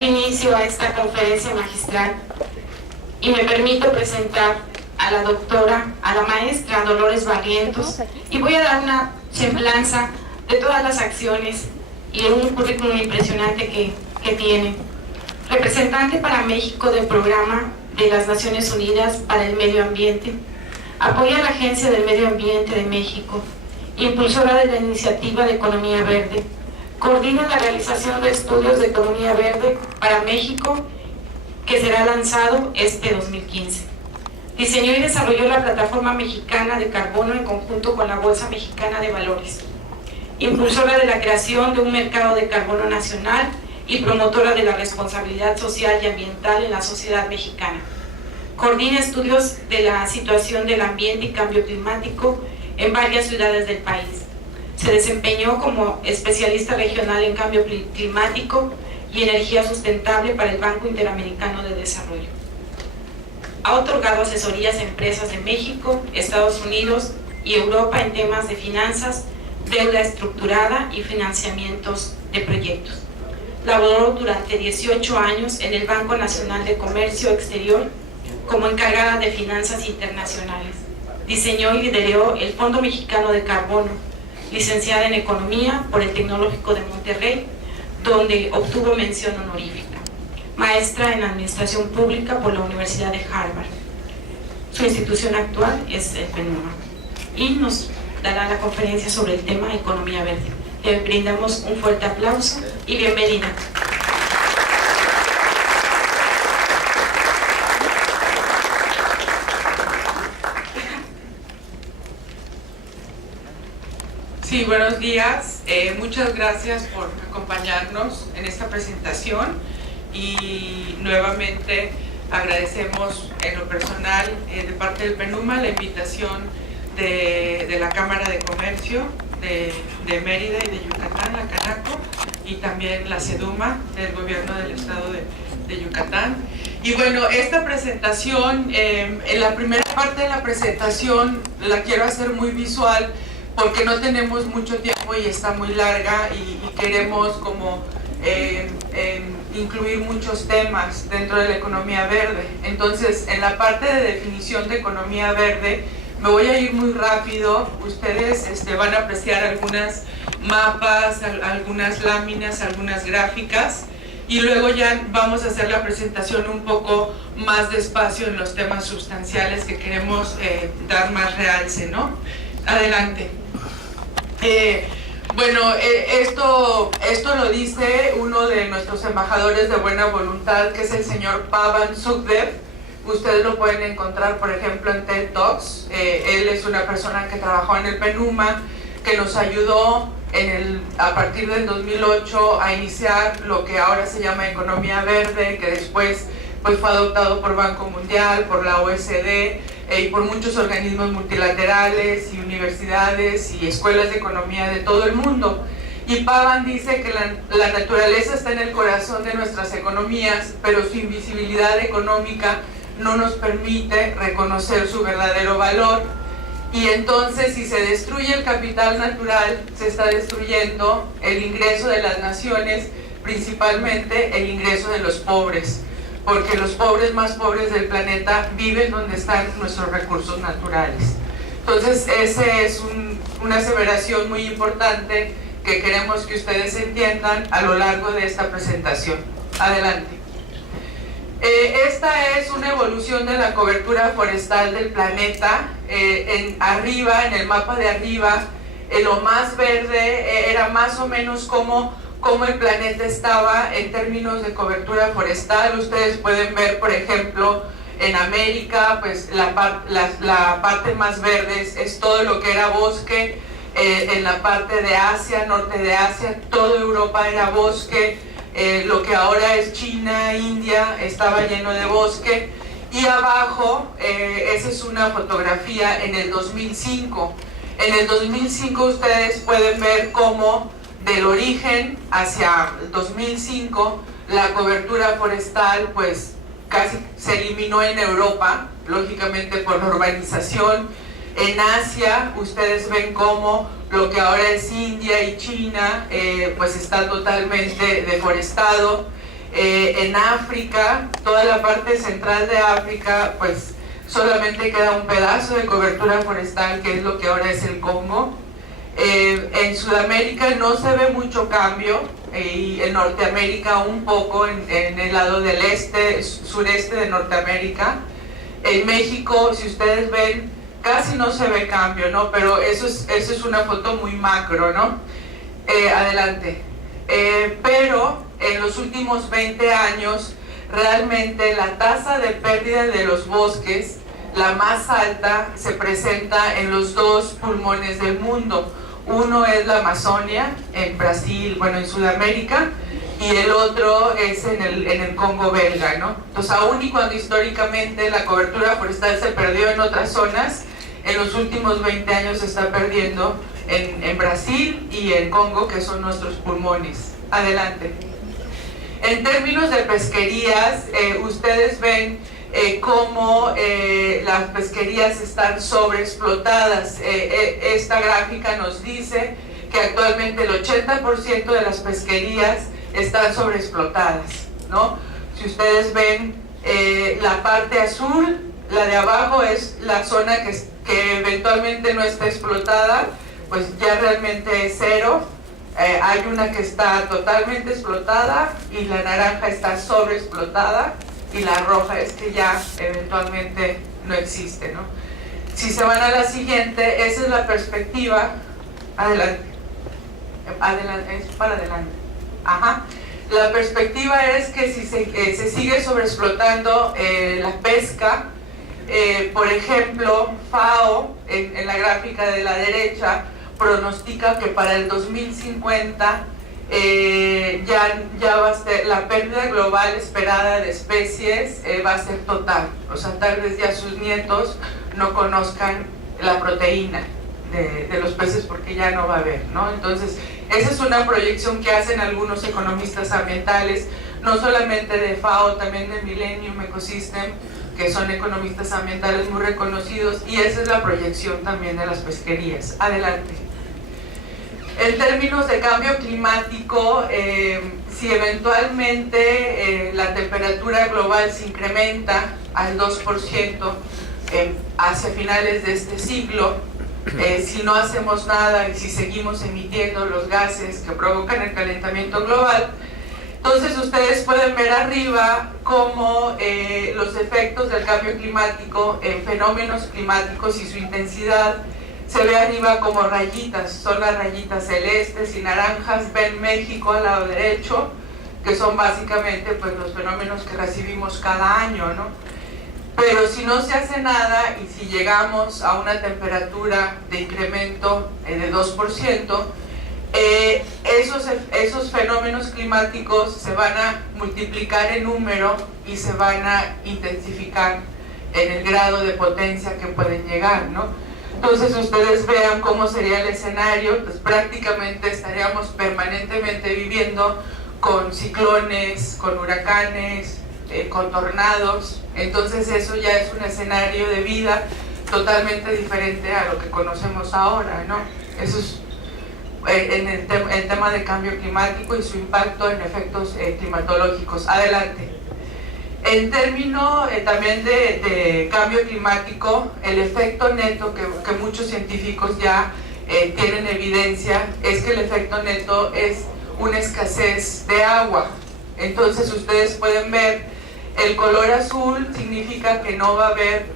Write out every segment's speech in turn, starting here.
Inicio a esta conferencia magistral y me permito presentar a la doctora, a la maestra Dolores Barrientos, y voy a dar una semblanza de todas las acciones y un currículum impresionante que tiene. Representante para México del Programa de las Naciones Unidas para el Medio Ambiente, apoya a la Agencia del Medio Ambiente de México, impulsora de la iniciativa de Economía Verde, coordina la realización de estudios de economía verde para México, que será lanzado este 2015. Diseñó y desarrolló la plataforma mexicana de carbono en conjunto con la Bolsa Mexicana de Valores. Impulsora de la creación de un mercado de carbono nacional y promotora de la responsabilidad social y ambiental en la sociedad mexicana. Coordina estudios de la situación del ambiente y cambio climático en varias ciudades del país. Se desempeñó como especialista regional en cambio climático y energía sustentable para el Banco Interamericano de Desarrollo. Ha otorgado asesorías a empresas de México, Estados Unidos y Europa en temas de finanzas, deuda estructurada y financiamientos de proyectos. Laboró durante 18 años en el Banco Nacional de Comercio Exterior como encargada de finanzas internacionales. Diseñó y lideró el Fondo Mexicano de Carbono, licenciada en Economía por el Tecnológico de Monterrey, donde obtuvo mención honorífica. Maestra en Administración Pública por la Universidad de Harvard. Su institución actual es el PENUMA. Y nos dará la conferencia sobre el tema Economía Verde. Le brindamos un fuerte aplauso y bienvenida. Sí, buenos días. Muchas gracias por acompañarnos en esta presentación y nuevamente agradecemos en lo personal de parte del PENUMA la invitación de la Cámara de Comercio de Mérida y de Yucatán, la Canaco, y también la SEDUMA del Gobierno del Estado de Yucatán. Y bueno, esta presentación, en la primera parte de la presentación la quiero hacer muy visual, porque no tenemos mucho tiempo y está muy larga y queremos como incluir muchos temas dentro de la economía verde. Entonces, en la parte de definición de economía verde, me voy a ir muy rápido. Ustedes van a apreciar algunas mapas, algunas láminas, algunas gráficas, y luego ya vamos a hacer la presentación un poco más despacio en los temas sustanciales que queremos dar más realce, ¿no? Adelante. Bueno, esto lo dice uno de nuestros embajadores de buena voluntad, que es el señor Pavan Sukhdev. Ustedes lo pueden encontrar, por ejemplo, en TED Talks. Él es una persona que trabajó en el PENUMA, que nos ayudó a partir del 2008 a iniciar lo que ahora se llama economía verde, que después pues, fue adoptado por Banco Mundial, por la OECD, y por muchos organismos multilaterales y universidades y escuelas de economía de todo el mundo. Y Pavan dice que la naturaleza está en el corazón de nuestras economías, pero su invisibilidad económica no nos permite reconocer su verdadero valor. Y entonces, si se destruye el capital natural, se está destruyendo el ingreso de las naciones, principalmente el ingreso de los pobres, porque los pobres más pobres del planeta viven donde están nuestros recursos naturales. Entonces, esa es una aseveración muy importante que queremos que ustedes entiendan a lo largo de esta presentación. Adelante. Esta es una evolución de la cobertura forestal del planeta. Arriba, en el mapa de arriba, lo más verde era más o menos cómo el planeta estaba en términos de cobertura forestal. Ustedes pueden ver, por ejemplo, en América, pues la parte más verde es todo lo que era bosque. En la parte de Asia, norte de Asia, toda Europa era bosque. Lo que ahora es China, India, estaba lleno de bosque. Y abajo, esa es una fotografía en el 2005. En el 2005 ustedes pueden ver cómo del origen hacia el 2005 la cobertura forestal pues casi se eliminó en Europa, lógicamente por la urbanización. En Asia ustedes ven cómo lo que ahora es India y China pues está totalmente deforestado. En África, toda la parte central de África, pues solamente queda un pedazo de cobertura forestal, que es lo que ahora es el Congo. En Sudamérica no se ve mucho cambio, y en Norteamérica un poco, en el lado del sureste de Norteamérica. En México, si ustedes ven, casi no se ve cambio, ¿no? Pero eso es una foto muy macro, ¿no? Adelante. Pero en los últimos 20 años, realmente la tasa de pérdida de los bosques, la más alta, se presenta en los dos pulmones del mundo. Uno es la Amazonia, en Brasil, bueno, en Sudamérica, y el otro es en el Congo belga, ¿no? Entonces, aún y cuando históricamente la cobertura forestal se perdió en otras zonas, en los últimos 20 años se está perdiendo en Brasil y en Congo, que son nuestros pulmones. Adelante. En términos de pesquerías, ustedes ven cómo las pesquerías están sobreexplotadas. Esta gráfica nos dice que actualmente el 80% de las pesquerías están sobreexplotadas, ¿no? Si ustedes ven la parte azul, la de abajo es la zona que eventualmente no está explotada, pues ya realmente es cero. Hay una que está totalmente explotada y la naranja está sobreexplotada, y la roja es que ya eventualmente no existe, ¿no? Si se van a la siguiente, esa es la perspectiva. Adelante. Es para adelante. Ajá. La perspectiva es que si se sigue sobreexplotando la pesca, por ejemplo, FAO, en la gráfica de la derecha, pronostica que para el 2050 ya va a ser, la pérdida global esperada de especies va a ser total. O sea, tal vez ya sus nietos no conozcan la proteína de los peces, porque ya no va a haber, ¿no? Entonces, esa es una proyección que hacen algunos economistas ambientales, no solamente de FAO, también de Millennium Ecosystem, que son economistas ambientales muy reconocidos, y esa es la proyección también de las pesquerías. Adelante. En términos de cambio climático, si eventualmente la temperatura global se incrementa al 2% hacia finales de este siglo, si no hacemos nada y si seguimos emitiendo los gases que provocan el calentamiento global, entonces ustedes pueden ver arriba cómo los efectos del cambio climático en fenómenos climáticos y su intensidad se ve arriba como rayitas. Son las rayitas celestes y naranjas. Ven México al lado derecho, que son básicamente pues los fenómenos que recibimos cada año, ¿no? Pero si no se hace nada y si llegamos a una temperatura de incremento de 2%, esos fenómenos climáticos se van a multiplicar en número y se van a intensificar en el grado de potencia que pueden llegar, ¿no? Entonces ustedes vean cómo sería el escenario, pues prácticamente estaríamos permanentemente viviendo con ciclones, con huracanes, con tornados. Entonces eso ya es un escenario de vida totalmente diferente a lo que conocemos ahora, ¿no? Eso es en el tema de cambio climático y su impacto en efectos climatológicos. Adelante. En términos también de cambio climático, el efecto neto que muchos científicos ya tienen evidencia es que el efecto neto es una escasez de agua. Entonces ustedes pueden ver, el color azul significa que no va a haber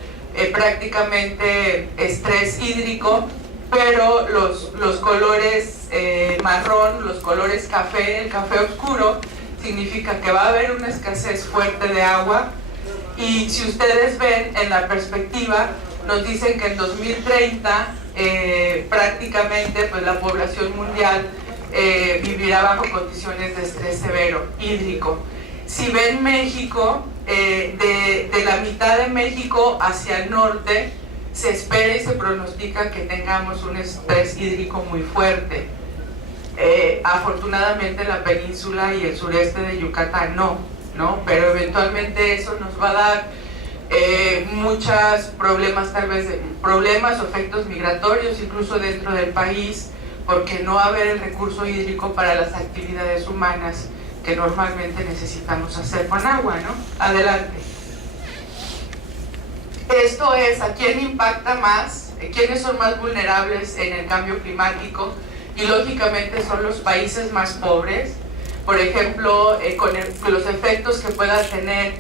prácticamente estrés hídrico, pero los colores marrón, los colores café, el café oscuro, significa que va a haber una escasez fuerte de agua. Y si ustedes ven en la perspectiva, nos dicen que en 2030 prácticamente pues la población mundial vivirá bajo condiciones de estrés severo hídrico. Si ven México, de la mitad de México hacia el norte, se espera y se pronostica que tengamos un estrés hídrico muy fuerte. Afortunadamente la península y el sureste de Yucatán no, pero eventualmente eso nos va a dar muchos problemas, tal vez problemas o efectos migratorios incluso dentro del país, porque no va a haber el recurso hídrico para las actividades humanas que normalmente necesitamos hacer con agua, ¿no? Adelante. Esto es a quién impacta más, quiénes son más vulnerables en el cambio climático, y lógicamente son los países más pobres. Por ejemplo, con los efectos que pueda tener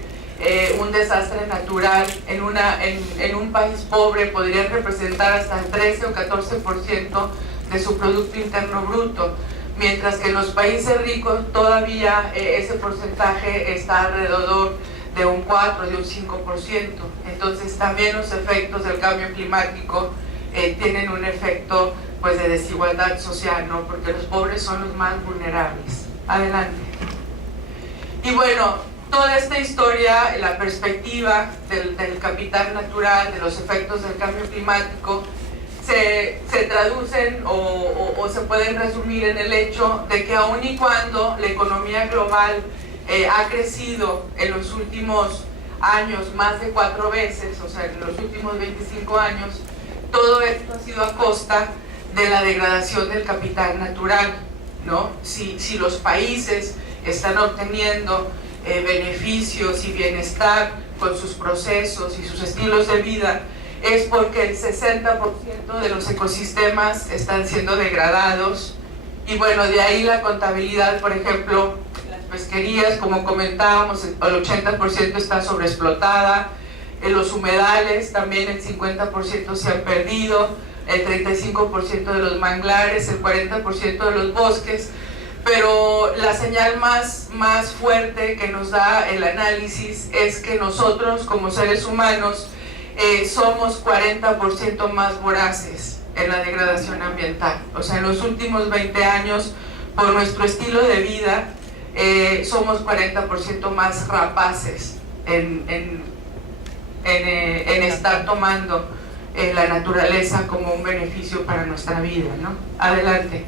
un desastre natural en un país pobre podría representar hasta el 13 o 14% de su Producto Interno Bruto, mientras que en los países ricos todavía ese porcentaje está alrededor de un 4, de un 5%. Entonces también los efectos del cambio climático tienen un efecto pues de desigualdad social, ¿no? Porque los pobres son los más vulnerables. Adelante. Y bueno, toda esta historia, la perspectiva del capital natural, de los efectos del cambio climático, se traducen o se pueden resumir en el hecho de que aun y cuando la economía global ha crecido en los últimos años más de 4 veces, o sea, en los últimos 25 años, todo esto ha sido a costa de la degradación del capital natural, ¿no? Si los países están obteniendo beneficios y bienestar con sus procesos y sus estilos de vida, es porque el 60% de los ecosistemas están siendo degradados. Y bueno, de ahí la contabilidad, por ejemplo, las pesquerías, como comentábamos, el 80% está sobreexplotada, en los humedales también el 50% se han perdido, el 35% de los manglares, el 40% de los bosques. Pero la señal más fuerte que nos da el análisis es que nosotros como seres humanos somos 40% más voraces en la degradación ambiental. O sea, en los últimos 20 años, por nuestro estilo de vida, somos 40% más rapaces en estar tomando la naturaleza como un beneficio para nuestra vida, ¿no? Adelante.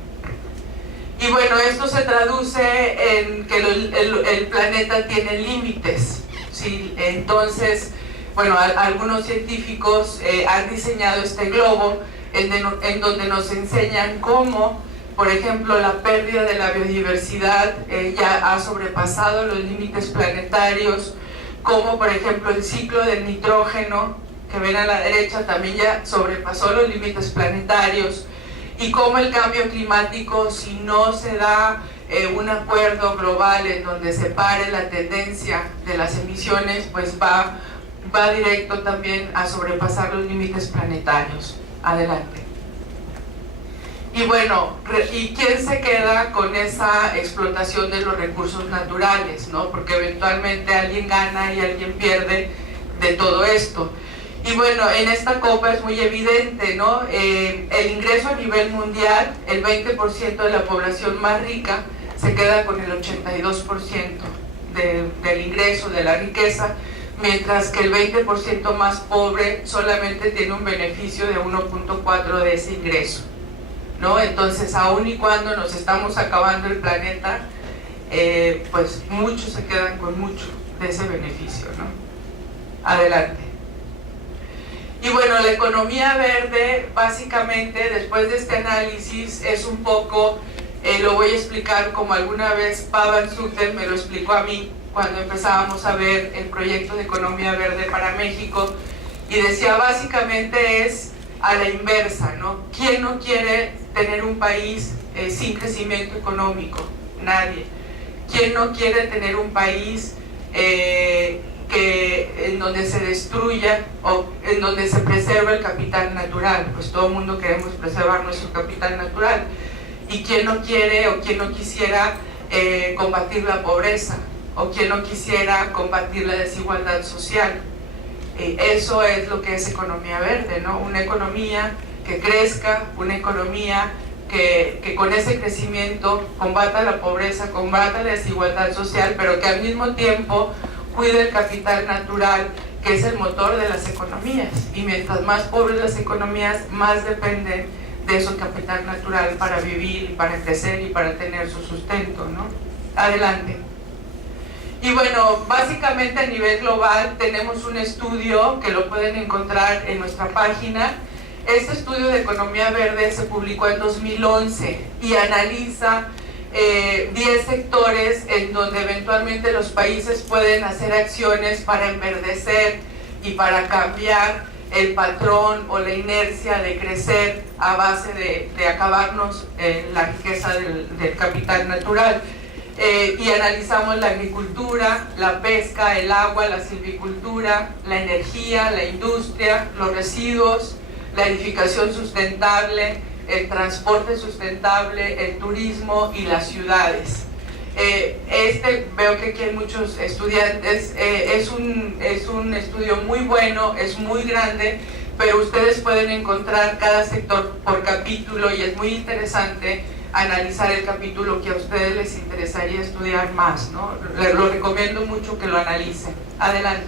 Y bueno, esto se traduce en que el planeta tiene límites, ¿sí? Entonces, bueno, algunos científicos han diseñado este globo en donde nos enseñan cómo, por ejemplo, la pérdida de la biodiversidad ya ha sobrepasado los límites planetarios, como por ejemplo el ciclo del nitrógeno, que ven a la derecha, también ya sobrepasó los límites planetarios, y cómo el cambio climático, si no se da un acuerdo global en donde se pare la tendencia de las emisiones, pues va directo también a sobrepasar los límites planetarios. Adelante. Y bueno, ¿y quién se queda con esa explotación de los recursos naturales, ¿no? Porque eventualmente alguien gana y alguien pierde de todo esto. Y bueno, en esta copa es muy evidente, ¿no? El ingreso a nivel mundial, el 20% de la población más rica se queda con el 82% del ingreso, de la riqueza, mientras que el 20% más pobre solamente tiene un beneficio de 1.4 de ese ingreso, ¿no? Entonces, aun y cuando nos estamos acabando el planeta, pues muchos se quedan con mucho de ese beneficio, ¿no? Adelante. Y bueno, la economía verde, básicamente, después de este análisis, es un poco, lo voy a explicar como alguna vez Pavan Sukhdev me lo explicó a mí, cuando empezábamos a ver el proyecto de economía verde para México, y decía, básicamente es a la inversa, ¿no? ¿Quién no quiere tener un país sin crecimiento económico? Nadie. ¿Quién no quiere tener un país en donde se destruya o en donde se preserva el capital natural? Pues todo el mundo queremos preservar nuestro capital natural. ¿Y quién no quiere o quién no quisiera combatir la pobreza? ¿O quién no quisiera combatir la desigualdad social? Eso es lo que es economía verde, ¿no? Una economía que crezca, una economía que con ese crecimiento combata la pobreza, combata la desigualdad social, pero que al mismo tiempo cuide el capital natural, que es el motor de las economías. Y mientras más pobres las economías, más dependen de su capital natural para vivir, y para crecer y para tener su sustento, ¿no? Adelante. Y bueno, básicamente a nivel global tenemos un estudio que lo pueden encontrar en nuestra página. Este estudio de economía verde se publicó en 2011 y analiza 10 sectores en donde eventualmente los países pueden hacer acciones para enverdecer y para cambiar el patrón o la inercia de crecer a base de acabarnos la riqueza del capital natural. Y analizamos la agricultura, la pesca, el agua, la silvicultura, la energía, la industria, los residuos, la edificación sustentable, el transporte sustentable, el turismo y las ciudades. Veo que aquí hay muchos estudiantes, es un estudio muy bueno, es muy grande, pero ustedes pueden encontrar cada sector por capítulo y es muy interesante analizar el capítulo que a ustedes les interesaría estudiar más, ¿no? Les lo recomiendo mucho que lo analicen. Adelante.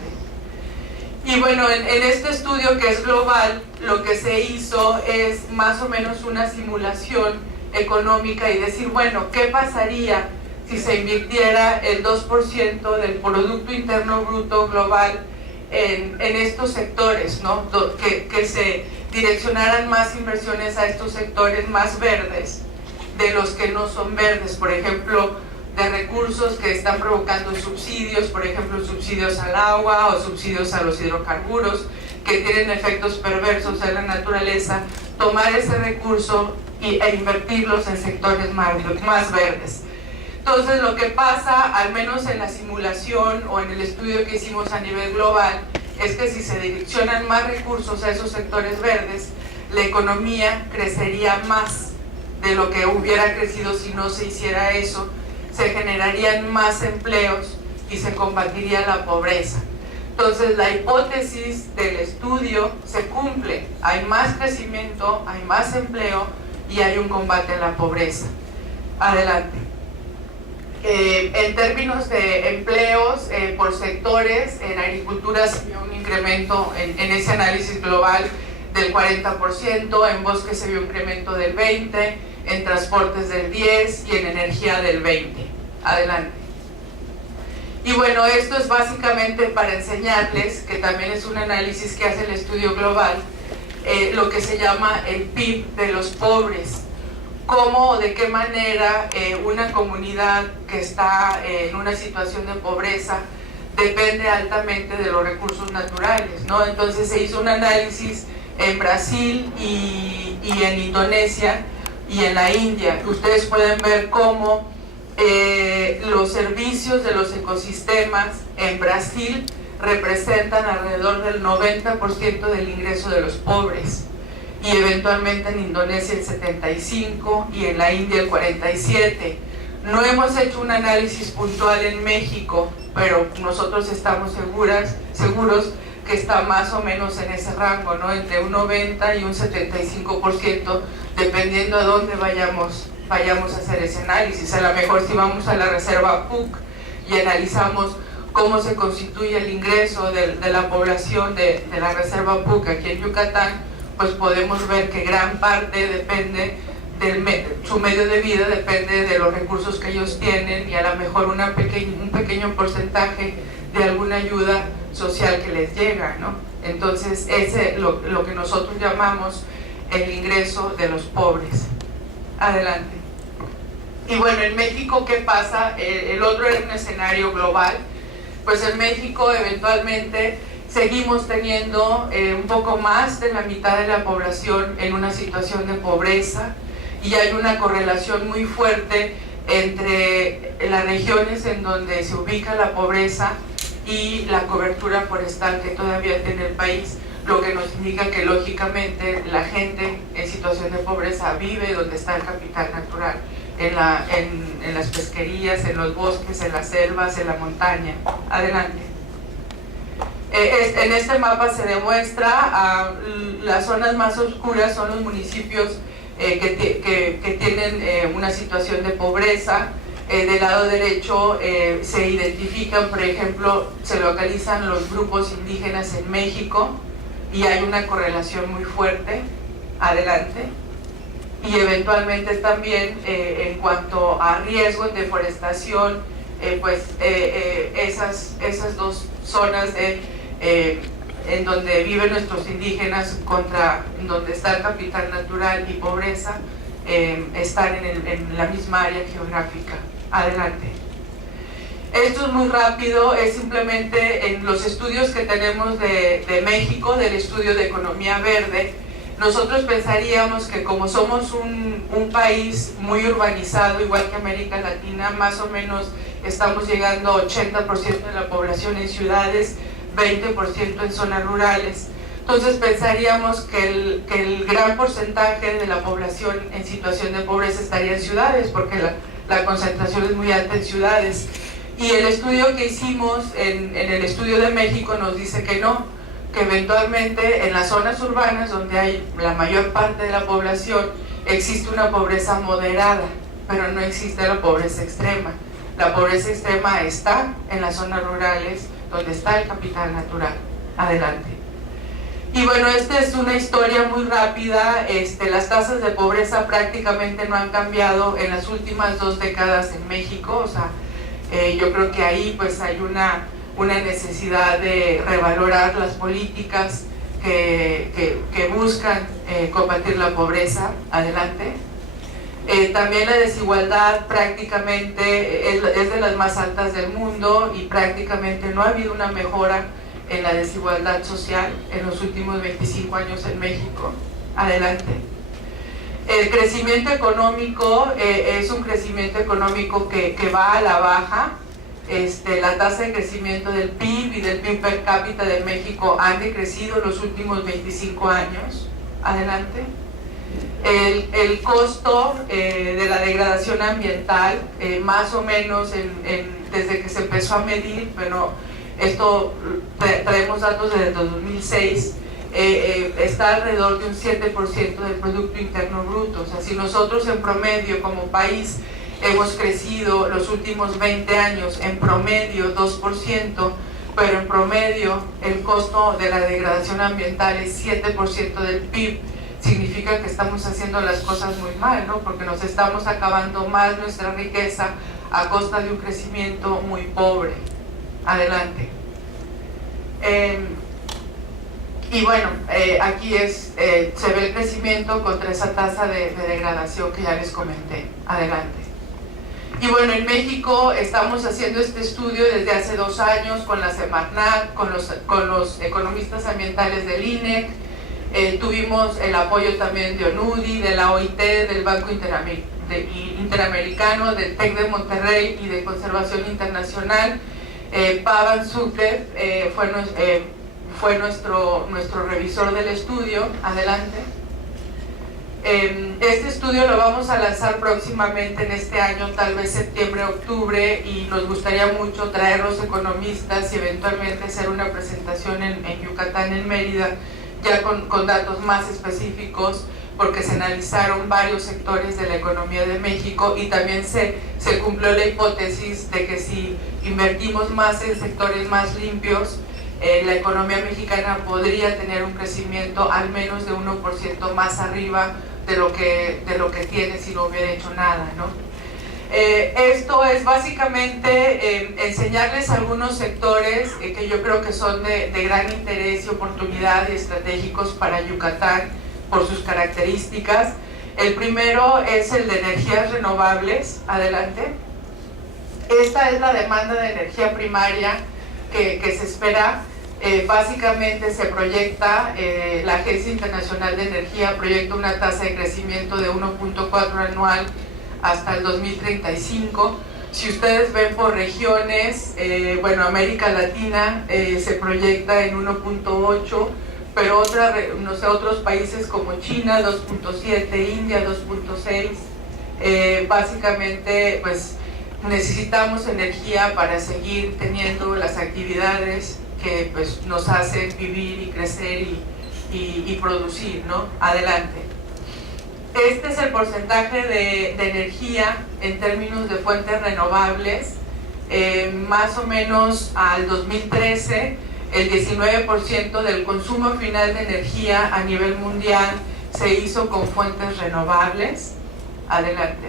Y bueno, en este estudio que es global, lo que se hizo es más o menos una simulación económica y decir, bueno, ¿qué pasaría si se invirtiera el 2% del Producto Interno Bruto global en estos sectores, ¿no? Que se direccionaran más inversiones a estos sectores más verdes de los que no son verdes, por ejemplo, de recursos que están provocando subsidios, por ejemplo, subsidios al agua o subsidios a los hidrocarburos, que tienen efectos perversos en la naturaleza, tomar ese recurso e invertirlos en sectores más verdes. Entonces, lo que pasa, al menos en la simulación o en el estudio que hicimos a nivel global, es que si se direccionan más recursos a esos sectores verdes, la economía crecería más de lo que hubiera crecido si no se hiciera eso, se generarían más empleos y se combatiría la pobreza. Entonces, la hipótesis del estudio se cumple, hay más crecimiento, hay más empleo y hay un combate a la pobreza. Adelante. En términos de empleos por sectores, en agricultura se vio un incremento en ese análisis global del 40%, en bosque se vio un incremento del 20%, en transportes del 10% y en energía del 20%. Adelante. Y bueno, esto es básicamente para enseñarles, que también es un análisis que hace el estudio global, lo que se llama el PIB de los pobres. Cómo o de qué manera una comunidad que está en una situación de pobreza depende altamente de los recursos naturales, ¿no? Entonces se hizo un análisis en Brasil y en Indonesia y en la India. Ustedes pueden ver cómo los servicios de los ecosistemas en Brasil representan alrededor del 90% del ingreso de los pobres, y eventualmente en Indonesia el 75% y en la India el 47%. No hemos hecho un análisis puntual en México, pero nosotros estamos seguros que está más o menos en ese rango, ¿no? Entre un 90 y un 75%, dependiendo a dónde vayamos a hacer ese análisis. A lo mejor si vamos a la reserva PUC y analizamos cómo se constituye el ingreso de la población de la reserva PUC aquí en Yucatán, pues podemos ver que gran parte depende su medio de vida depende de los recursos que ellos tienen y a lo mejor un pequeño porcentaje de alguna ayuda social que les llega, ¿no? Entonces ese lo que nosotros llamamos el ingreso de los pobres. Adelante. Y bueno, en México, ¿qué pasa? El otro era un escenario global. Pues en México eventualmente seguimos teniendo un poco más de la mitad de la población en una situación de pobreza, y hay una correlación muy fuerte entre las regiones en donde se ubica la pobreza y la cobertura forestal que todavía tiene el país, lo que nos indica que lógicamente la gente en situación de pobreza vive donde está el capital natural, en las pesquerías, en los bosques, en las selvas, en la montaña. Adelante. En este mapa se demuestra las zonas más oscuras son los municipios que tienen una situación de pobreza. Del lado derecho se identifican, por ejemplo, se localizan los grupos indígenas en México y hay una correlación muy fuerte. Adelante. Y eventualmente también en cuanto a riesgo en deforestación, esas dos zonas en donde viven nuestros indígenas contra donde está el capital natural y pobreza, estar en la misma área geográfica. Adelante. Esto es muy rápido, es simplemente en los estudios que tenemos de México, del estudio de economía verde. Nosotros pensaríamos que como somos un país muy urbanizado, igual que América Latina, más o menos estamos llegando a 80% de la población en ciudades, 20% en zonas rurales. Entonces pensaríamos que el gran porcentaje de la población en situación de pobreza estaría en ciudades, porque la concentración es muy alta en ciudades. Y el estudio que hicimos en el estudio de México nos dice que no, que eventualmente en las zonas urbanas donde hay la mayor parte de la población existe una pobreza moderada, pero no existe la pobreza extrema. La pobreza extrema está en las zonas rurales donde está el capital natural. Adelante. Y bueno, esta es una historia muy rápida. Las tasas de pobreza prácticamente no han cambiado en las últimas 2 décadas en México. O sea, yo creo que ahí pues hay una necesidad de revalorar las políticas que buscan combatir la pobreza. Adelante. También la desigualdad prácticamente es de las más altas del mundo y prácticamente no ha habido una mejora en la desigualdad social en los últimos 25 años en México. Adelante. El crecimiento económico es un crecimiento económico que va a la baja. La tasa de crecimiento del PIB y del PIB per cápita de México han decrecido en los últimos 25 años. Adelante. El costo de la degradación ambiental, más o menos desde que se empezó a medir, bueno, esto traemos datos desde 2006, está alrededor de un 7% del Producto Interno Bruto. O sea, si nosotros en promedio como país hemos crecido los últimos 20 años en promedio 2%, pero en promedio el costo de la degradación ambiental es 7% del PIB, significa que estamos haciendo las cosas muy mal, ¿no? Porque nos estamos acabando más nuestra riqueza a costa de un crecimiento muy pobre. Adelante. Y bueno, aquí se ve el crecimiento contra esa tasa de degradación que ya les comenté. Adelante. Y bueno, en México estamos haciendo este estudio desde hace 2 años con la Semarnat, con los economistas ambientales del INEC. Tuvimos el apoyo también de ONUDI, de la OIT, del Banco Interamericano, del TEC de Monterrey y de Conservación Internacional. Pavan Sukhdev fue nuestro revisor del estudio. Adelante. Este estudio lo vamos a lanzar próximamente en este año, tal vez septiembre, octubre, y nos gustaría mucho traer los economistas y eventualmente hacer una presentación en Yucatán, en Mérida, ya con datos más específicos, porque se analizaron varios sectores de la economía de México y también se cumplió la hipótesis de que si invertimos más en sectores más limpios, la economía mexicana podría tener un crecimiento al menos de 1% más arriba de lo que tiene si no hubiera hecho nada, ¿no? Esto es básicamente enseñarles algunos sectores que yo creo que son de gran interés y oportunidad y estratégicos para Yucatán por sus características. El primero es el de energías renovables. Adelante. Esta es la demanda de energía primaria que se espera. Básicamente se proyecta, la Agencia Internacional de Energía proyecta una tasa de crecimiento de 1.4 anual hasta el 2035. Si ustedes ven por regiones, bueno, América Latina se proyecta en 1.8, pero otros países como China 2.7, India 2.6. Básicamente, pues necesitamos energía para seguir teniendo las actividades que pues, nos hacen vivir y crecer y producir, ¿no? Adelante. Este es el porcentaje de energía en términos de fuentes renovables. Más o menos al 2013, el 19% del consumo final de energía a nivel mundial se hizo con fuentes renovables. Adelante.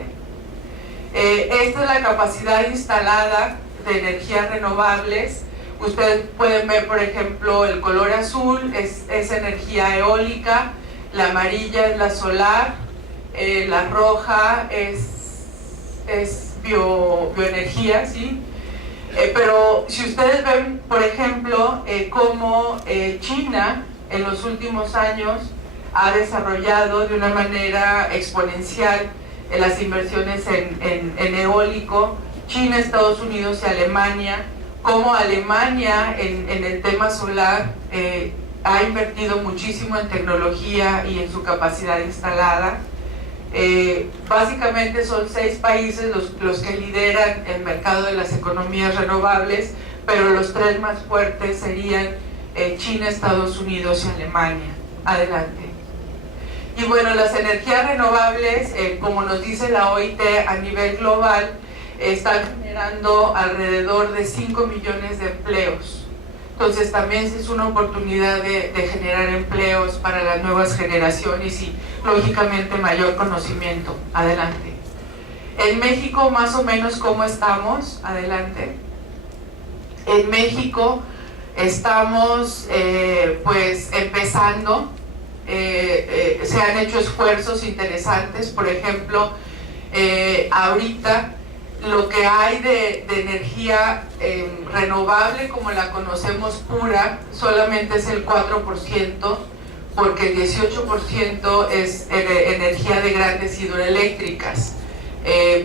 Esta es la capacidad instalada de energías renovables. Ustedes pueden ver, por ejemplo, el color azul es energía eólica, la amarilla es la solar, la roja es bioenergía, ¿sí? Pero si ustedes ven, por ejemplo, cómo China en los últimos años ha desarrollado de una manera exponencial las inversiones en eólico, China, Estados Unidos y Alemania, como Alemania en el tema solar ha invertido muchísimo en tecnología y en su capacidad instalada. Básicamente son 6 países los que lideran el mercado de las economías renovables, pero los 3 más fuertes serían China, Estados Unidos y Alemania. Adelante. Y bueno, las energías renovables, como nos dice la OIT a nivel global, están generando alrededor de 5 millones de empleos. Entonces también es una oportunidad de generar empleos para las nuevas generaciones y lógicamente mayor conocimiento. Adelante. En México más o menos ¿cómo estamos? Adelante. En México estamos pues empezando, se han hecho esfuerzos interesantes, por ejemplo, ahorita lo que hay de energía renovable como la conocemos pura solamente es el 4%, porque el 18% es energía de grandes hidroeléctricas.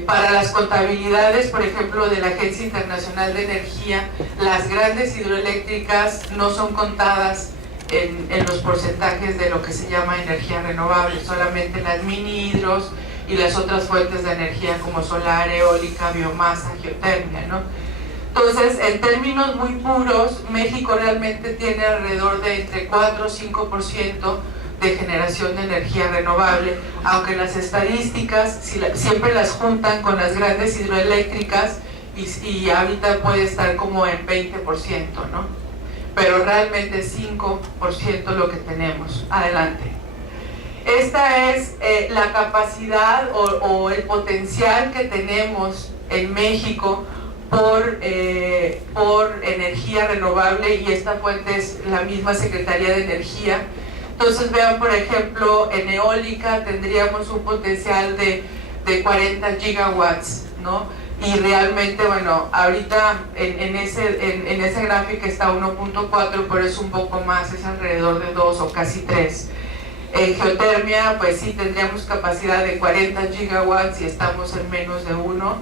Para las contabilidades, por ejemplo, de la Agencia Internacional de Energía, las grandes hidroeléctricas no son contadas en los porcentajes de lo que se llama energía renovable, solamente las mini hidros y las otras fuentes de energía como solar, eólica, biomasa, geotermia, ¿no? Entonces, en términos muy puros, México realmente tiene alrededor de entre 4 o 5% de generación de energía renovable, aunque las estadísticas siempre las juntan con las grandes hidroeléctricas y ahorita puede estar como en 20%, ¿no? Pero realmente es 5% lo que tenemos. Adelante. Esta es la capacidad o el potencial que tenemos en México por energía renovable, y esta fuente es la misma Secretaría de Energía. Entonces vean, por ejemplo, en eólica tendríamos un potencial de 40 gigawatts, ¿no? Y realmente, bueno, ahorita en ese gráfico está 1.4, pero es un poco más, es alrededor de 2 o casi 3. En geotermia, pues sí, tendríamos capacidad de 40 gigawatts y estamos en menos de 1.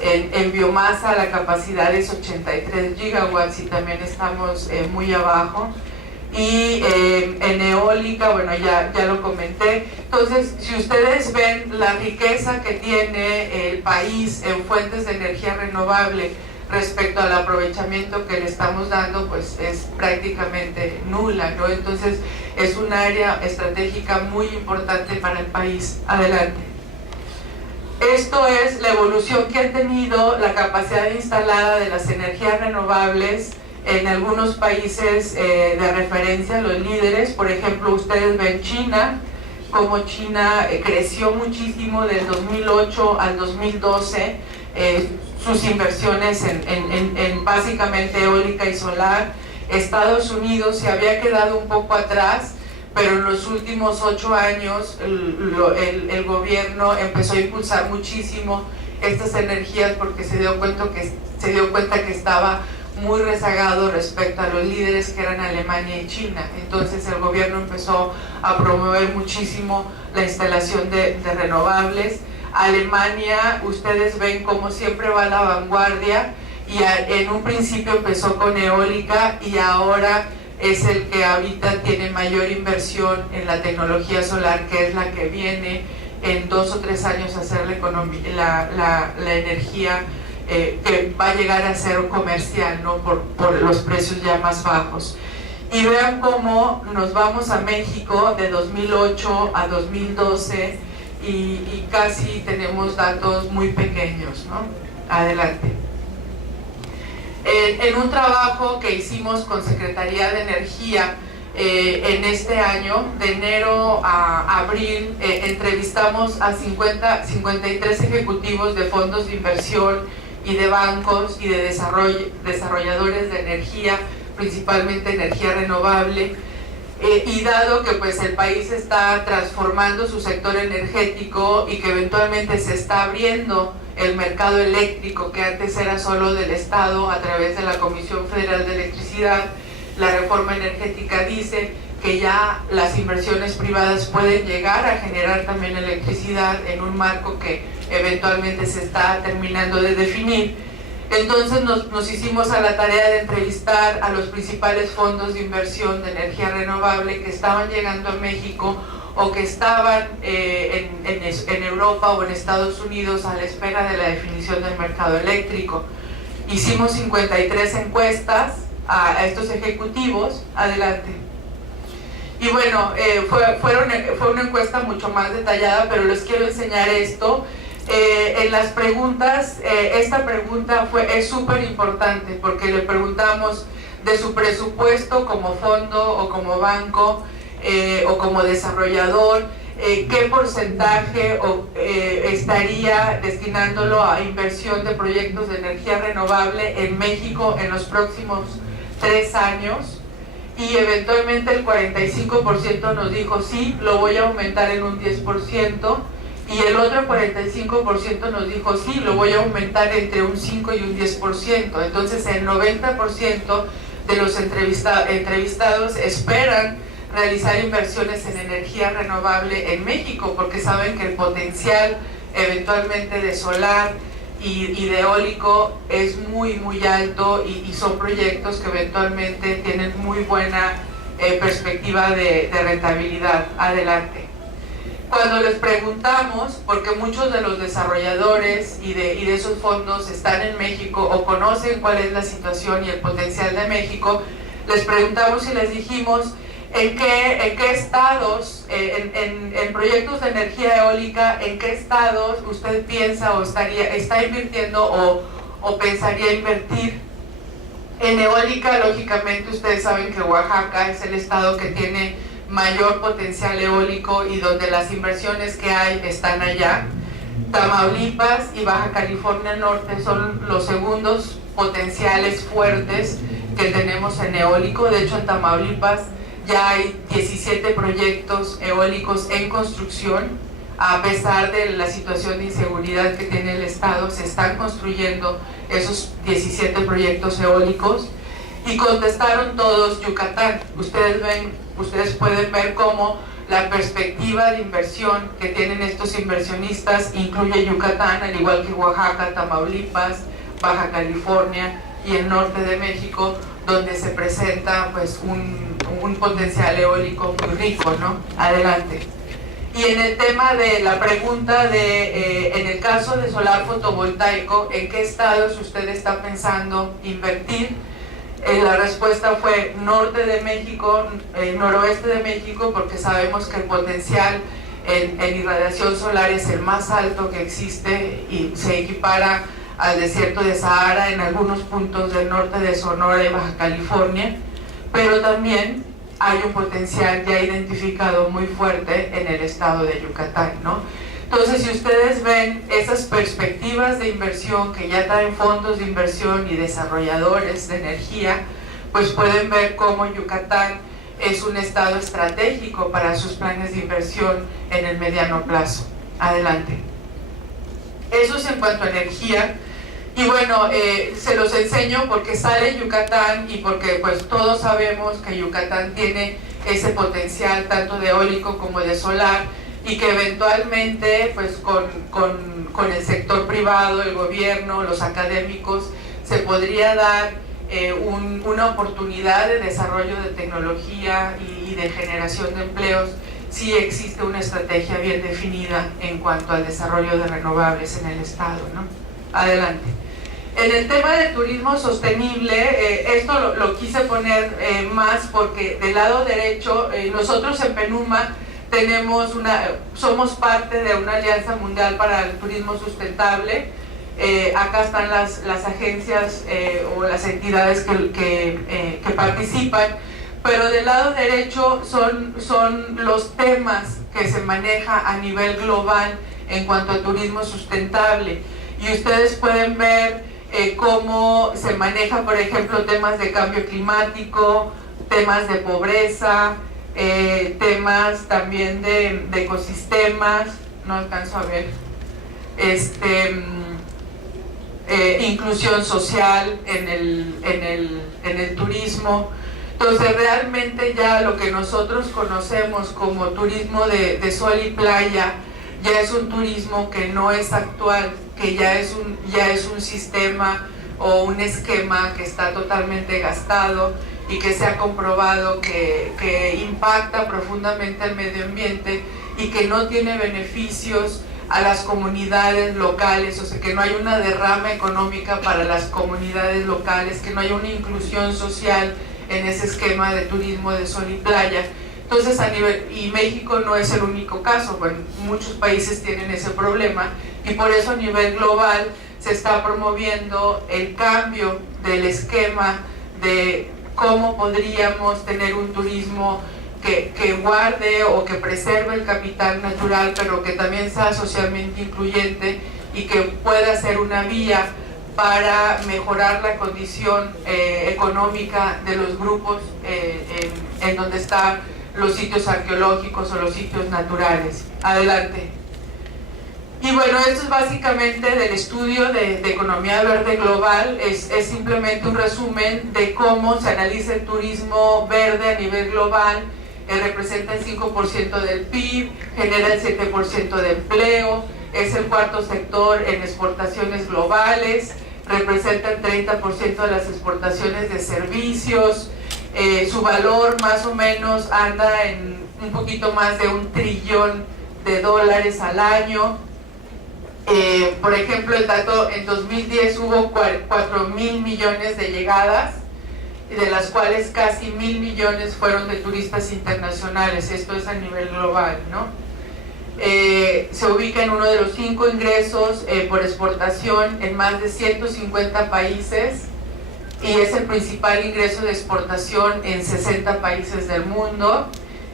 En biomasa la capacidad es 83 gigawatts y también estamos muy abajo. Y en eólica, bueno, ya lo comenté. Entonces, si ustedes ven la riqueza que tiene el país en fuentes de energía renovable respecto al aprovechamiento que le estamos dando, pues es prácticamente nula, ¿no? Entonces, es un área estratégica muy importante para el país. Adelante. Esto es la evolución que ha tenido la capacidad instalada de las energías renovables en algunos países de referencia, los líderes. Por ejemplo, ustedes ven China, como China creció muchísimo del 2008 al 2012, sus inversiones en básicamente eólica y solar. Estados Unidos se había quedado un poco atrás, pero en los últimos 8 años el gobierno empezó a impulsar muchísimo estas energías porque se dio cuenta que estaba muy rezagado respecto a los líderes que eran Alemania y China. Entonces el gobierno empezó a promover muchísimo la instalación de renovables. Alemania, ustedes ven cómo siempre va a la vanguardia, y en un principio empezó con eólica y ahora es el que ahorita tiene mayor inversión en la tecnología solar, que es la que viene en 2 o 3 años a hacer la energía que va a llegar a ser comercial, ¿no? por los precios ya más bajos. Y vean cómo nos vamos a México de 2008 a 2012 y casi tenemos datos muy pequeños, ¿no? Adelante. En un trabajo que hicimos con Secretaría de Energía en este año, de enero a abril, entrevistamos a 53 ejecutivos de fondos de inversión y de bancos y de desarrolladores de energía, principalmente energía renovable. Y dado que pues el país está transformando su sector energético y que eventualmente se está abriendo el mercado eléctrico que antes era solo del Estado a través de la Comisión Federal de Electricidad, la reforma energética dice que ya las inversiones privadas pueden llegar a generar también electricidad en un marco que eventualmente se está terminando de definir. Entonces nos hicimos a la tarea de entrevistar a los principales fondos de inversión de energía renovable que estaban llegando a México o que estaban en Europa o en Estados Unidos a la espera de la definición del mercado eléctrico. Hicimos 53 encuestas a estos ejecutivos. Adelante. Y bueno, fue una encuesta mucho más detallada, pero les quiero enseñar esto. En las preguntas, esta pregunta es súper importante porque le preguntamos de su presupuesto como fondo o como banco o como desarrollador, qué porcentaje estaría destinándolo a inversión de proyectos de energía renovable en México en los próximos 3 años. Y eventualmente el 45% nos dijo sí, lo voy a aumentar en un 10%, y el otro 45% nos dijo sí, lo voy a aumentar entre un 5 y un 10%. Entonces el 90% de los entrevistados esperan realizar inversiones en energía renovable en México, porque saben que el potencial eventualmente de solar y de eólico es muy alto y son proyectos que eventualmente tienen muy buena perspectiva de rentabilidad. Adelante. Cuando les preguntamos, porque muchos de los desarrolladores y de esos fondos están en México o conocen cuál es la situación y el potencial de México, les preguntamos y les dijimos en qué estados, en proyectos de energía eólica, en qué estados usted piensa o está invirtiendo o pensaría invertir. En eólica, lógicamente, ustedes saben que Oaxaca es el estado que tiene mayor potencial eólico y donde las inversiones que hay están allá. Tamaulipas y Baja California Norte son los segundos potenciales fuertes que tenemos en eólico. De hecho, en Tamaulipas ya hay 17 proyectos eólicos en construcción. A pesar de la situación de inseguridad que tiene el estado, se están construyendo esos 17 proyectos eólicos. Y contestaron todos Yucatán. Ustedes pueden ver cómo la perspectiva de inversión que tienen estos inversionistas incluye Yucatán, al igual que Oaxaca, Tamaulipas, Baja California y el norte de México, donde se presenta pues un potencial eólico muy rico, ¿no? Adelante. Y en el tema de la pregunta en el caso de solar fotovoltaico, ¿en qué estados usted está pensando invertir? La respuesta fue norte de México, noroeste de México, porque sabemos que el potencial en irradiación solar es el más alto que existe y se equipara al desierto de Sahara en algunos puntos del norte de Sonora y Baja California, pero también hay un potencial ya identificado muy fuerte en el estado de Yucatán, ¿no? Entonces, si ustedes ven esas perspectivas de inversión que ya traen fondos de inversión y desarrolladores de energía, pues pueden ver cómo Yucatán es un estado estratégico para sus planes de inversión en el mediano plazo. Adelante. Eso es en cuanto a energía. Y bueno, se los enseño porque sale Yucatán y porque pues todos sabemos que Yucatán tiene ese potencial tanto de eólico como de solar, y que eventualmente pues con el sector privado, el gobierno, los académicos, se podría dar una oportunidad de desarrollo de tecnología y de generación de empleos si existe una estrategia bien definida en cuanto al desarrollo de renovables en el estado, ¿no? Adelante. En el tema de turismo sostenible, esto lo quise poner más porque del lado derecho, nosotros en PENUMA somos parte de una alianza mundial para el turismo sustentable. Acá están las agencias o las entidades que participan, pero del lado derecho son los temas que se maneja a nivel global en cuanto a turismo sustentable, y ustedes pueden ver cómo se maneja, por ejemplo, temas de cambio climático, temas de pobreza, temas también de ecosistemas, no alcanzo a ver, inclusión social en el turismo. Entonces realmente ya lo que nosotros conocemos como turismo de sol y playa ya es un turismo que no es actual, que ya es un sistema o un esquema que está totalmente gastado y que se ha comprobado que impacta profundamente al medio ambiente y que no tiene beneficios a las comunidades locales, o sea, que no hay una derrama económica para las comunidades locales, que no hay una inclusión social en ese esquema de turismo de sol y playa. Entonces, y México no es el único caso, bueno, muchos países tienen ese problema y por eso a nivel global se está promoviendo el cambio del esquema de cómo podríamos tener un turismo que guarde o que preserve el capital natural, pero que también sea socialmente incluyente y que pueda ser una vía para mejorar la condición económica de los grupos en donde están los sitios arqueológicos o los sitios naturales. Adelante. Y bueno, esto es básicamente del estudio de economía verde global, es simplemente un resumen de cómo se analiza el turismo verde a nivel global. Representa el 5% del PIB, genera el 7% de empleo, es el cuarto sector en exportaciones globales, representa el 30% de las exportaciones de servicios, su valor más o menos anda en un poquito más de $1 trillón al año. Por ejemplo, el dato, en 2010 hubo 4.000 millones de llegadas, de las cuales casi 1.000 millones fueron de turistas internacionales. Esto es a nivel global, ¿no? Se ubica en uno de los 5 ingresos por exportación en más de 150 países y es el principal ingreso de exportación en 60 países del mundo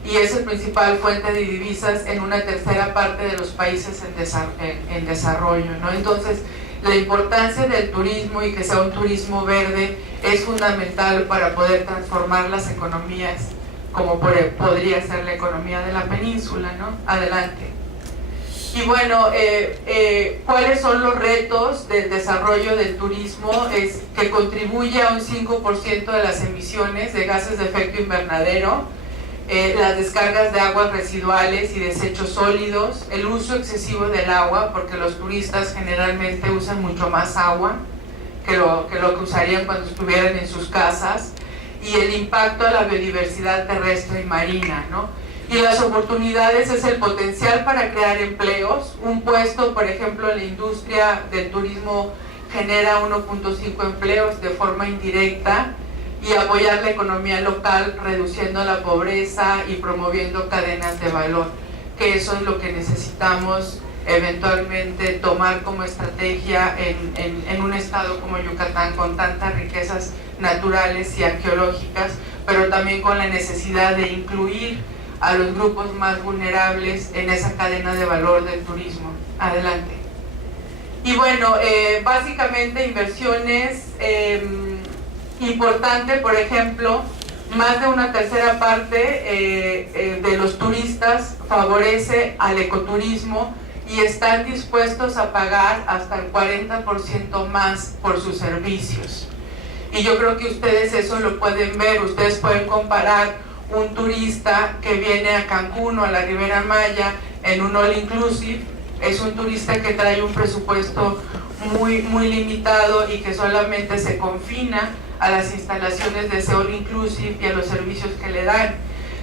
y es el principal fuente de divisas en una tercera parte de los países en desarrollo, ¿no? Entonces, la importancia del turismo y que sea un turismo verde es fundamental para poder transformar las economías, como podría ser la economía de la península, ¿no? Adelante. Y bueno, ¿cuáles son los retos del desarrollo del turismo? Es que contribuye a un 5% de las emisiones de gases de efecto invernadero, las descargas de aguas residuales y desechos sólidos, el uso excesivo del agua, porque los turistas generalmente usan mucho más agua que lo que usarían cuando estuvieran en sus casas, y el impacto a la biodiversidad terrestre y marina, ¿no? Y las oportunidades es el potencial para crear empleos. Un puesto, por ejemplo, en la industria del turismo genera 1.5 empleos de forma indirecta, y apoyar la economía local reduciendo la pobreza y promoviendo cadenas de valor, que eso es lo que necesitamos eventualmente tomar como estrategia en un estado como Yucatán con tantas riquezas naturales y arqueológicas, pero también con la necesidad de incluir a los grupos más vulnerables en esa cadena de valor del turismo. Adelante. Y bueno, básicamente inversiones importante, por ejemplo, más de una tercera parte de los turistas favorece al ecoturismo y están dispuestos a pagar hasta el 40% más por sus servicios. Y yo creo que ustedes eso lo pueden ver, ustedes pueden comparar un turista que viene a Cancún o a la Riviera Maya en un all inclusive, es un turista que trae un presupuesto muy limitado y que solamente se confina a las instalaciones de ese all inclusive y a los servicios que le dan.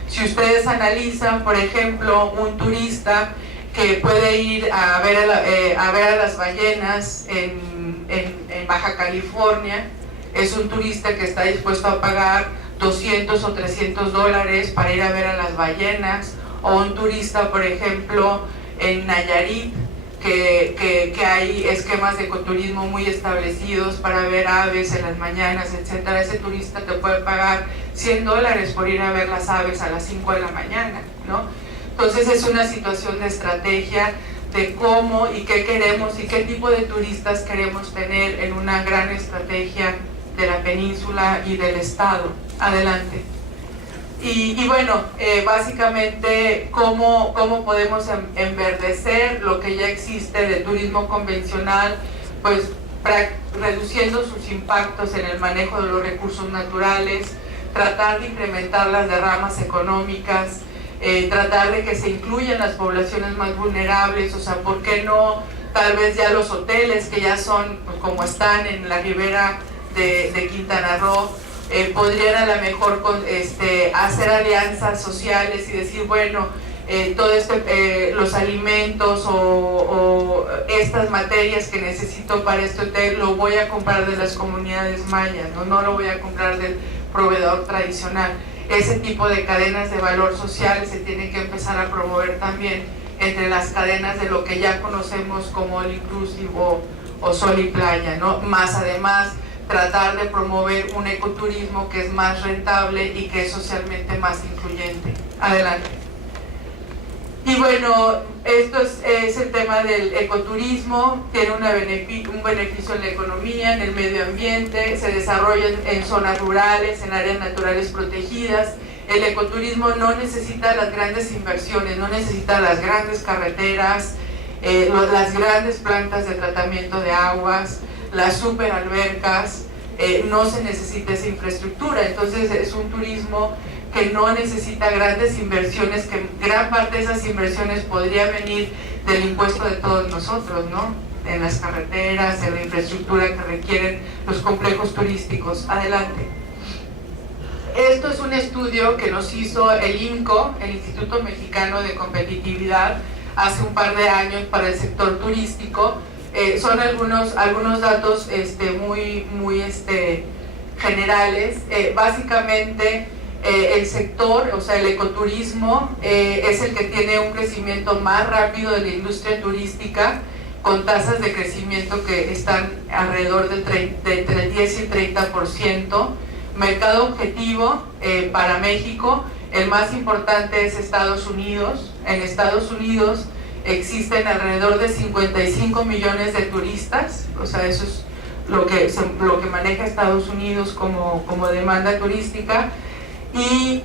Si ustedes analizan, por ejemplo, un turista que puede ir a ver a las ballenas en Baja California, es un turista que está dispuesto a pagar $200 o $300 para ir a ver a las ballenas, o un turista, por ejemplo, en Nayarit, que hay esquemas de ecoturismo muy establecidos para ver aves en las mañanas, etcétera. Ese turista te puede pagar $100 por ir a ver las aves a las 5 de la mañana, ¿no? Entonces es una situación de estrategia de cómo y qué queremos y qué tipo de turistas queremos tener en una gran estrategia de la península y del estado. Adelante. Y bueno, básicamente cómo podemos enverdecer lo que ya existe de turismo convencional, pues reduciendo sus impactos en el manejo de los recursos naturales, tratar de incrementar las derramas económicas, tratar de que se incluyan las poblaciones más vulnerables, o sea, ¿por qué no tal vez ya los hoteles que ya son, pues, como están en la ribera de Quintana Roo, podrían a lo mejor hacer alianzas sociales y decir, bueno, los alimentos o estas materias que necesito para este hotel lo voy a comprar de las comunidades mayas, no lo voy a comprar del proveedor tradicional. Ese tipo de cadenas de valor social se tienen que empezar a promover también entre las cadenas de lo que ya conocemos como all inclusive o sol y playa, ¿no? Más además tratar de promover un ecoturismo que es más rentable y que es socialmente más incluyente. Adelante. Y bueno, esto es el tema del ecoturismo, tiene un beneficio en la economía, en el medio ambiente, se desarrolla en zonas rurales, en áreas naturales protegidas. El ecoturismo no necesita las grandes inversiones, no necesita las grandes carreteras, las grandes plantas de tratamiento de aguas, las superalbercas, no se necesita esa infraestructura. Entonces es un turismo que no necesita grandes inversiones, que gran parte de esas inversiones podría venir del impuesto de todos nosotros, ¿no? En las carreteras, en la infraestructura que requieren los complejos turísticos. Adelante. Esto es un estudio que nos hizo el INCO, el Instituto Mexicano de Competitividad, hace un par de años para el sector turístico. Son algunos datos muy generales. Básicamente, el sector, o sea, el ecoturismo, es el que tiene un crecimiento más rápido de la industria turística, con tasas de crecimiento que están alrededor de entre el 10 y el 30%. Mercado objetivo para México, el más importante es Estados Unidos. En Estados Unidos existen alrededor de 55 millones de turistas, o sea, eso es lo que maneja Estados Unidos como demanda turística, y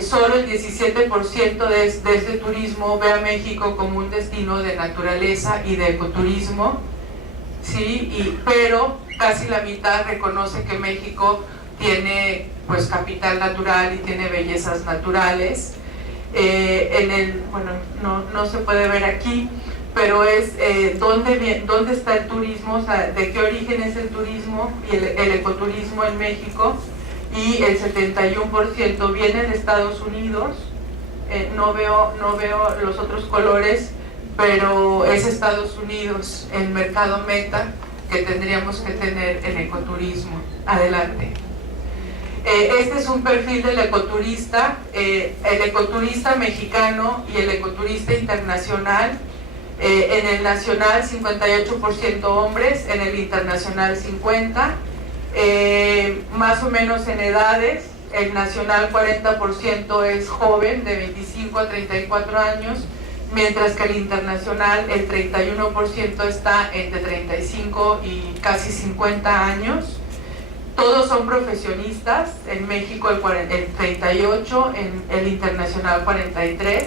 solo el 17% de este turismo ve a México como un destino de naturaleza y de ecoturismo, ¿sí? Pero casi la mitad reconoce que México tiene pues capital natural y tiene bellezas naturales. Bueno, no se puede ver aquí, pero es dónde está el turismo, o sea, de qué origen es el turismo y el ecoturismo en México, y el 71% viene de Estados Unidos. No veo los otros colores, pero es Estados Unidos el mercado meta que tendríamos que tener en ecoturismo. Adelante. Este es un perfil del ecoturista, el ecoturista mexicano y el ecoturista internacional. En el nacional 58% hombres, en el internacional 50%, más o menos en edades. El nacional 40% es joven, de 25 a 34 años, mientras que el internacional el 31% está entre 35 y casi 50 años. Todos son profesionistas, en México el 38%, en el internacional 43%,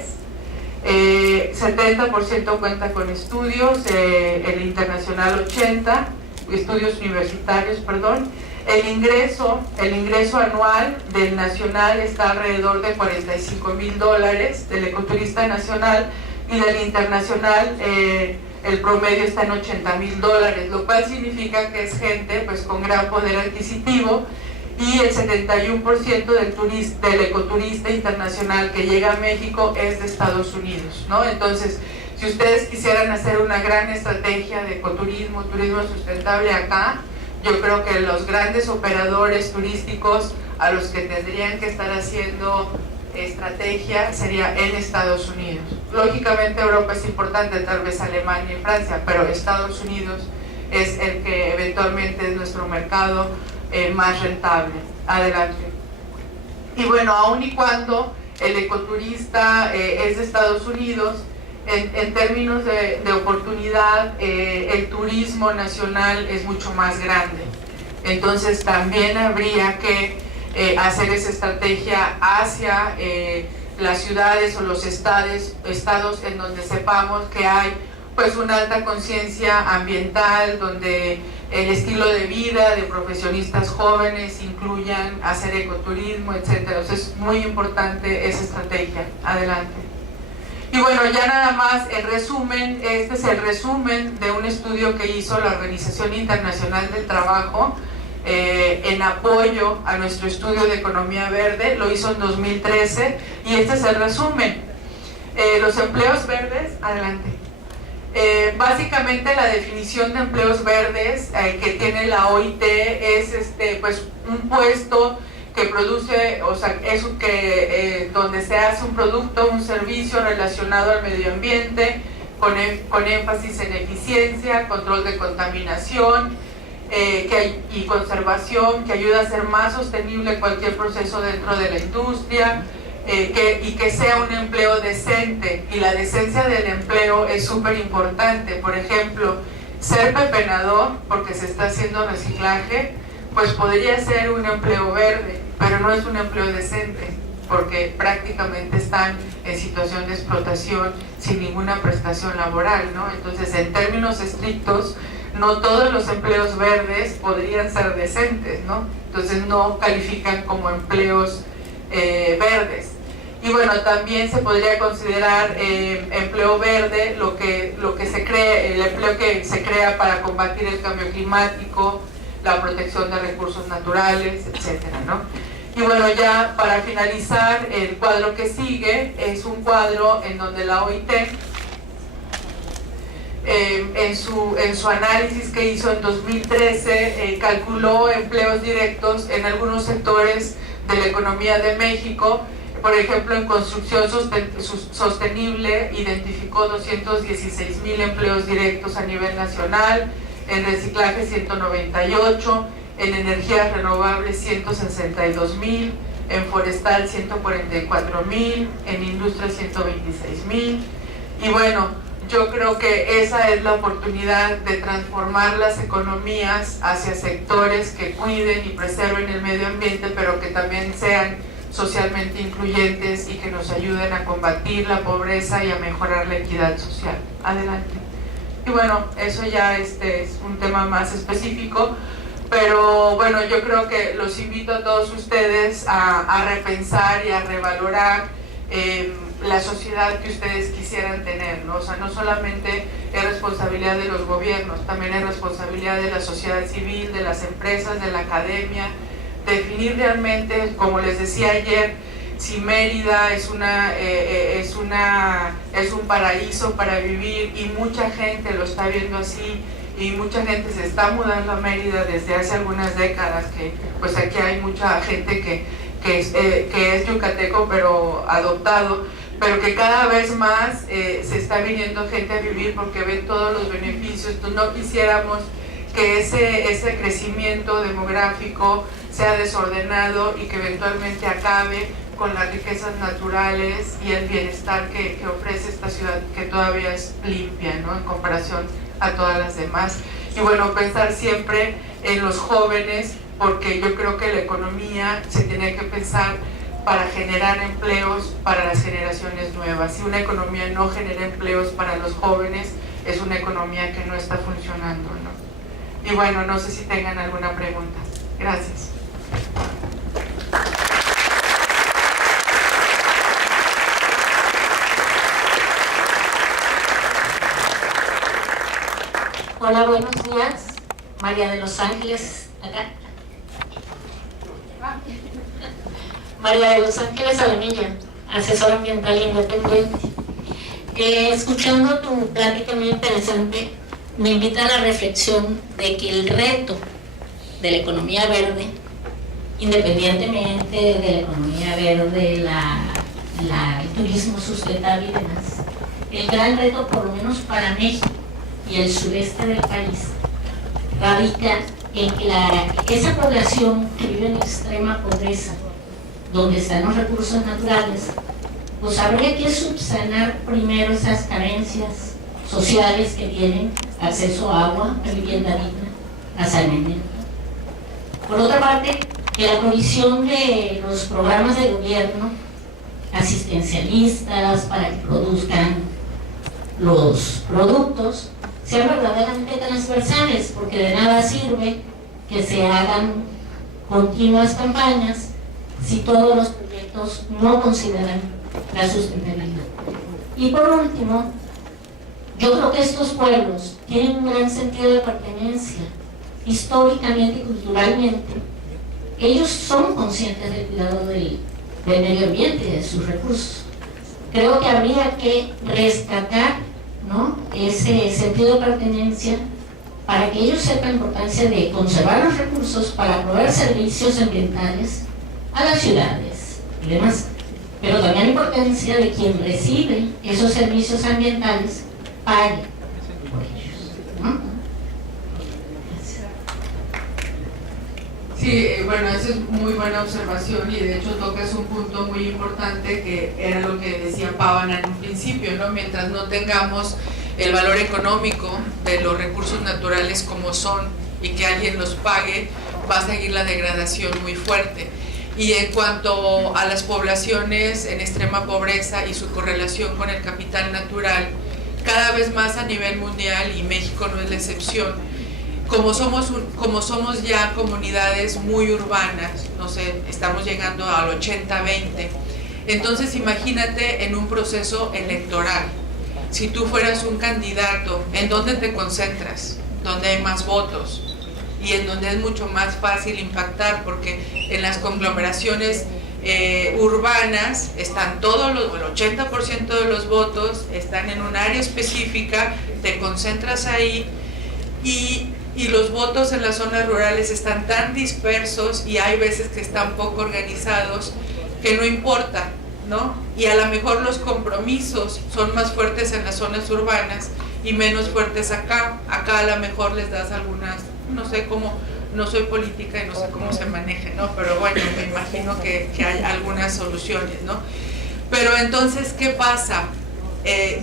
70% cuenta con estudios, el internacional 80%, estudios universitarios, perdón. El ingreso anual del nacional está alrededor de $45,000, del ecoturista nacional, y del internacional el promedio está en $80,000, lo cual significa que es gente pues con gran poder adquisitivo, y el 71% del ecoturista internacional que llega a México es de Estados Unidos, ¿no? Entonces, si ustedes quisieran hacer una gran estrategia de ecoturismo, turismo sustentable acá, yo creo que los grandes operadores turísticos a los que tendrían que estar haciendo estrategia sería en Estados Unidos. Lógicamente Europa es importante, tal vez Alemania y Francia, pero Estados Unidos es el que eventualmente es nuestro mercado más rentable. Adelante. Y bueno, aun y cuando el ecoturista es de Estados Unidos, en términos de oportunidad, el turismo nacional es mucho más grande. Entonces también habría que hacer esa estrategia hacia las ciudades o los estados en donde sepamos que hay pues una alta conciencia ambiental, donde el estilo de vida de profesionistas jóvenes incluyan hacer ecoturismo, etcétera. Entonces es muy importante esa estrategia. Adelante. Y bueno, ya nada más el resumen, este es el resumen de un estudio que hizo la Organización Internacional del Trabajo en apoyo a nuestro estudio de economía verde. Lo hizo en 2013 y este es el resumen. Los empleos verdes, adelante. Básicamente la definición de empleos verdes que tiene la OIT es pues un puesto que produce, o sea, es donde se hace un producto, un servicio relacionado al medio ambiente, con énfasis en eficiencia, control de contaminación y conservación, que ayuda a hacer más sostenible cualquier proceso dentro de la industria, y que sea un empleo decente. Y la decencia del empleo es súper importante. Por ejemplo, ser pepenador, porque se está haciendo reciclaje, pues podría ser un empleo verde, pero no es un empleo decente, porque prácticamente están en situación de explotación sin ninguna prestación laboral, ¿no? Entonces, en términos estrictos, no todos los empleos verdes podrían ser decentes, ¿no? Entonces no califican como empleos verdes. Y bueno, también se podría considerar empleo verde lo que se crea, el empleo que se crea para combatir el cambio climático, la protección de recursos naturales, etcétera, ¿no? Y bueno, ya para finalizar, el cuadro que sigue es un cuadro en donde la OIT en su análisis que hizo en 2013 calculó empleos directos en algunos sectores de la economía de México. Por ejemplo, en construcción sostenible identificó 216,000 empleos directos a nivel nacional, en reciclaje 198, en energías renovables 162,000, en forestal 144,000, en industria 126,000. Y bueno, yo creo que esa es la oportunidad de transformar las economías hacia sectores que cuiden y preserven el medio ambiente, pero que también sean socialmente incluyentes y que nos ayuden a combatir la pobreza y a mejorar la equidad social. Adelante. Y bueno, eso ya es un tema más específico, pero bueno, yo creo que los invito a todos ustedes a repensar y a revalorar la sociedad que ustedes quisieran tener, ¿no? O sea, no solamente es responsabilidad de los gobiernos, también es responsabilidad de la sociedad civil, de las empresas, de la academia, definir realmente, como les decía ayer, si Mérida es un paraíso para vivir, y mucha gente lo está viendo así, y mucha gente se está mudando a Mérida desde hace algunas décadas, que pues aquí hay mucha gente que es yucateco pero adoptado, pero que cada vez más se está viniendo gente a vivir porque ven todos los beneficios. Entonces no quisiéramos que ese crecimiento demográfico sea desordenado y que eventualmente acabe con las riquezas naturales y el bienestar que ofrece esta ciudad, que todavía es limpia, ¿no?, en comparación a todas las demás. Y bueno, pensar siempre en los jóvenes, porque yo creo que la economía se tiene que pensar para generar empleos para las generaciones nuevas. Si una economía no genera empleos para los jóvenes, es una economía que no está funcionando, ¿no? Y bueno, no sé si tengan alguna pregunta. Gracias. Hola, buenos días. María de los Ángeles, acá. María de los Ángeles Alamilla, asesora ambiental independiente. Escuchando tu plática muy interesante, me invita a la reflexión de que el reto de la economía verde, independientemente de la economía verde, el turismo sustentable y demás, el gran reto, por lo menos para México y el sureste del país, radica en que esa población que vive en extrema pobreza, donde están los recursos naturales, pues habría que subsanar primero esas carencias sociales que tienen: acceso a agua, a vivienda digna, a saneamiento. Por otra parte, que la provisión de los programas de gobierno asistencialistas para que produzcan los productos sean verdaderamente transversales, porque de nada sirve que se hagan continuas campañas si todos los proyectos no consideran la sustentabilidad. Y por último, yo creo que estos pueblos tienen un gran sentido de pertenencia, históricamente y culturalmente. Ellos son conscientes del cuidado del medio ambiente y de sus recursos. Creo que habría que rescatar, ¿no?, ese sentido de pertenencia para que ellos sepan la importancia de conservar los recursos para proveer servicios ambientales a las ciudades y demás, pero también la importancia de quien recibe esos servicios ambientales pague por ellos, ¿no? Sí, bueno, esa es muy buena observación y de hecho tocas un punto muy importante que era lo que decía Pavan en un principio, ¿no? Mientras no tengamos el valor económico de los recursos naturales como son y que alguien los pague, va a seguir la degradación muy fuerte. Y en cuanto a las poblaciones en extrema pobreza y su correlación con el capital natural, cada vez más a nivel mundial, y México no es la excepción, como somos ya comunidades muy urbanas, no sé, estamos llegando al 80-20, entonces imagínate en un proceso electoral, si tú fueras un candidato, ¿en dónde te concentras? ¿Dónde hay más votos? Y en donde es mucho más fácil impactar, porque en las conglomeraciones urbanas están todos el 80% de los votos, están en un área específica, te concentras ahí y los votos en las zonas rurales están tan dispersos y hay veces que están poco organizados que no importa, ¿no? Y a lo mejor los compromisos son más fuertes en las zonas urbanas y menos fuertes acá. Acá a lo mejor les das algunas, no sé cómo, no soy política y no sé cómo se maneje, ¿no? Pero bueno, me imagino que hay algunas soluciones, ¿no? Pero entonces, ¿qué pasa?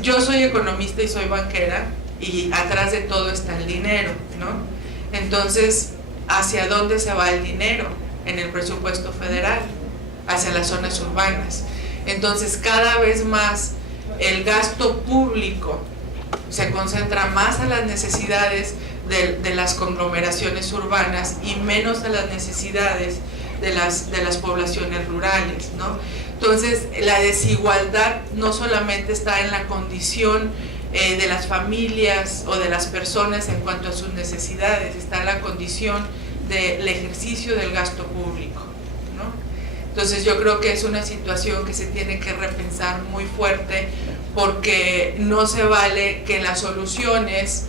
Yo soy economista y soy banquera y atrás de todo está el dinero, ¿no? Entonces, ¿hacia dónde se va el dinero? En el presupuesto federal, hacia las zonas urbanas. Entonces, cada vez más el gasto público se concentra más a las necesidades de las conglomeraciones urbanas y menos a las necesidades de las poblaciones rurales, ¿no? Entonces, la desigualdad no solamente está en la condición de las familias o de las personas en cuanto a sus necesidades, está en la condición del ejercicio del gasto público, ¿no? Entonces yo creo que es una situación que se tiene que repensar muy fuerte, porque no se vale que las soluciones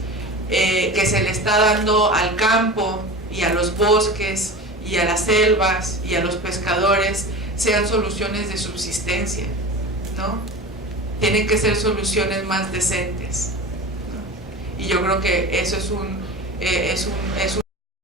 que se le está dando al campo y a los bosques y a las selvas y a los pescadores sean soluciones de subsistencia, ¿no? Tienen que ser soluciones más decentes, ¿no? Y yo creo que eso es un